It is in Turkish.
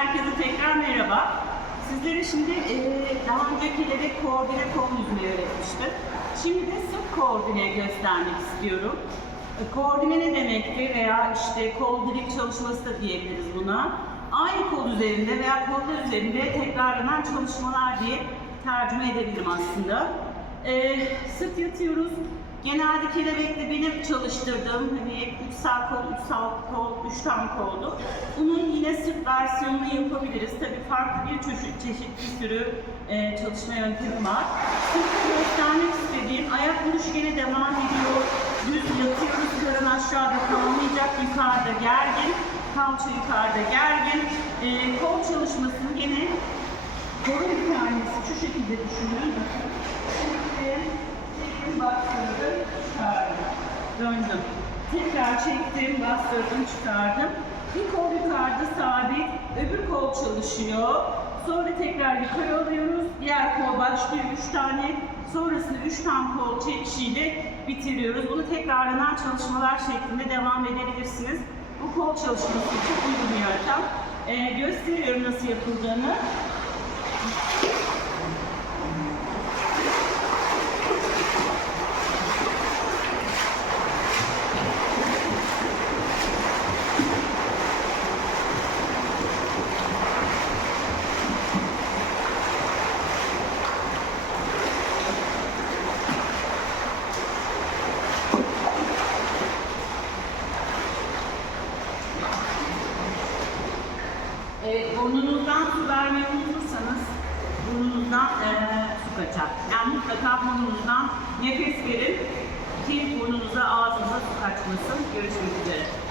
herkese tekrar merhaba. Sizlere şimdi eee daha önce kelebek koordine kol yüzmeyi öğretmiştim. Şimdi de sırt koordine göstermek istiyorum. E, Koordine ne demekti veya işte kol direkt çalışması da diyebiliriz buna. Aynı kol üzerinde veya kollar üzerinde tekrarlanan çalışmalar diye tercüme edebilirim aslında. Ee, sırt yatıyoruz. Genelde kelebekte benim çalıştırdığım hani 3 sağ kol, 3 sağ kol, 3 tam koldu. Bunun yine sırt versiyonunu yapabiliriz. Tabii farklı bir çeşit, çeşit bir sürü e, çalışma yöntemi var. Sırtı göstermek istediğim ayak vuruş gene devam ediyor. Düz yatıyoruz, karın aşağıda kalmayacak, yukarıda gergin, kalça yukarıda gergin. E, kol çalışmasını gene Kolun bir tanesi şu şekilde düşünün. Çektim, çektim, bastırdım, çıkardım. Döndüm. Tekrar çektim, bastırdım, çıkardım. Bir kol yukarıda sabit, öbür kol çalışıyor. Sonra tekrar yukarı alıyoruz. Diğer kol başlıyor üç tane. Sonrasında üç tam kol çekişiyle bitiriyoruz. Bunu tekrarlanan çalışmalar şeklinde devam edebilirsiniz. Bu kol çalışması için uygun bir yöntem. Ee, gösteriyorum nasıl yapıldığını. Evet, burnunuzdan su vermeyi unutursanız burnunuzdan eee, su kaçar. Yani mutlaka burnunuzdan nefes verin ki burnunuza ağzınıza su kaçmasın. Görüşmek üzere.